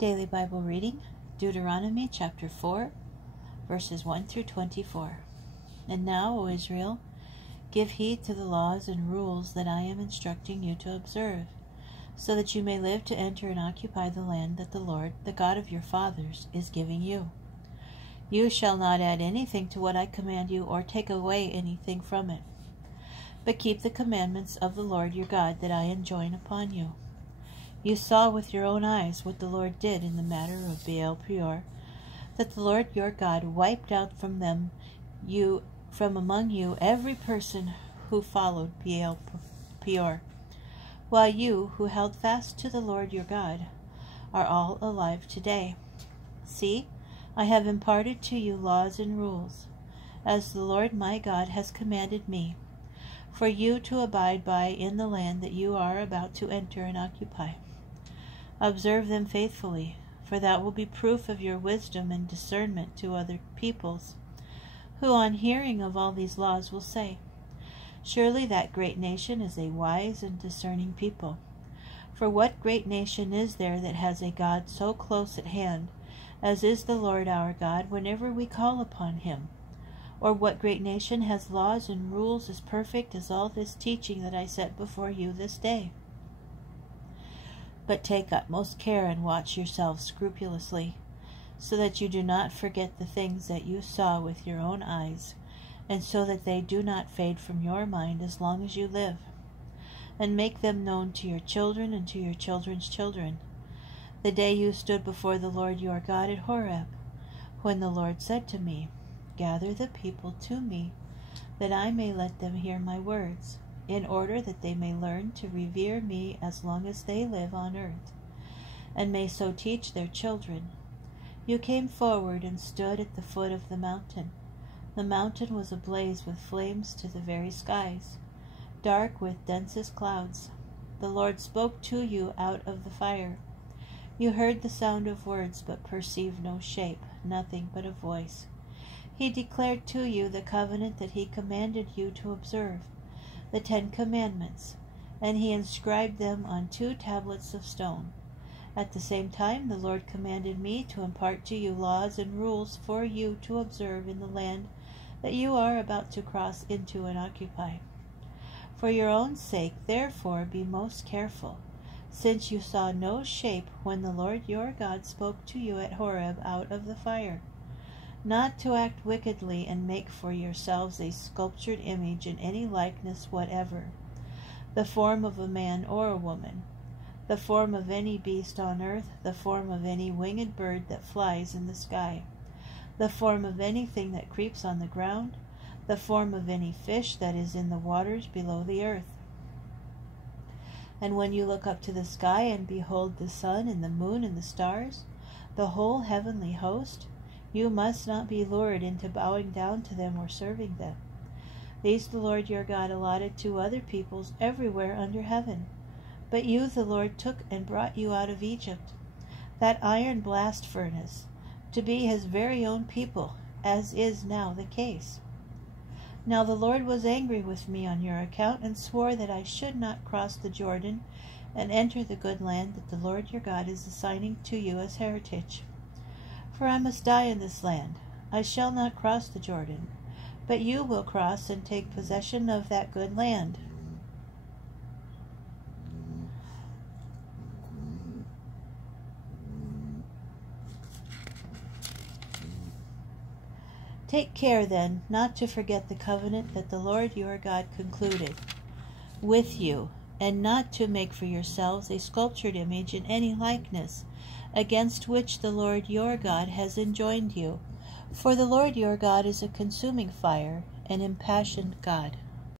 Daily Bible reading, Deuteronomy chapter 4, verses 1 through 24. And now, O Israel, give heed to the laws and rules that I am instructing you to observe, so that you may live to enter and occupy the land that the Lord, the God of your fathers, is giving you. You shall not add anything to what I command you, or take away anything from it, but keep the commandments of the Lord your God that I enjoin upon you. You saw with your own eyes what the Lord did in the matter of Baal Peor, that the Lord your God wiped out from among you every person who followed Baal Peor, while you, who held fast to the Lord your God, are all alive today. See, I have imparted to you laws and rules, as the Lord my God has commanded me, for you to abide by in the land that you are about to enter and occupy. Observe them faithfully, for that will be proof of your wisdom and discernment to other peoples, who on hearing of all these laws will say, Surely that great nation is a wise and discerning people. For what great nation is there that has a God so close at hand, as is the Lord our God whenever we call upon him? Or what great nation has laws and rules as perfect as all this teaching that I set before you this day? But take utmost care and watch yourselves scrupulously, so that you do not forget the things that you saw with your own eyes, and so that they do not fade from your mind as long as you live. And make them known to your children and to your children's children, the day you stood before the Lord your God at Horeb, when the Lord said to me, Gather the people to me, that I may let them hear my words, in order that they may learn to revere me as long as they live on earth, and may so teach their children. You came forward and stood at the foot of the mountain. The mountain was ablaze with flames to the very skies, dark with densest clouds. The Lord spoke to you out of the fire. You heard the sound of words, but perceived no shape, nothing but a voice. He declared to you the covenant that he commanded you to observe, the 10 Commandments, and he inscribed them on 2 tablets of stone. At the same time, the Lord commanded me to impart to you laws and rules for you to observe in the land that you are about to cross into and occupy. For your own sake, therefore, be most careful, since you saw no shape when the Lord your God spoke to you at Horeb out of the fire, not to act wickedly and make for yourselves a sculptured image in any likeness whatever, the form of a man or a woman, the form of any beast on earth, the form of any winged bird that flies in the sky, the form of anything that creeps on the ground, the form of any fish that is in the waters below the earth. And when you look up to the sky and behold the sun and the moon and the stars, the whole heavenly host, you must not be lured into bowing down to them or serving them. These the Lord your God allotted to other peoples everywhere under heaven. But you the Lord took and brought you out of Egypt, that iron blast furnace, to be his very own people, as is now the case. Now the Lord was angry with me on your account, and swore that I should not cross the Jordan and enter the good land that the Lord your God is assigning to you as heritage. For I must die in this land. I shall not cross the Jordan, but you will cross and take possession of that good land. Take care, then, not to forget the covenant that the Lord your God concluded with you, and not to make for yourselves a sculptured image in any likeness, against which the Lord your God has enjoined you. For the Lord your God is a consuming fire, an impassioned God.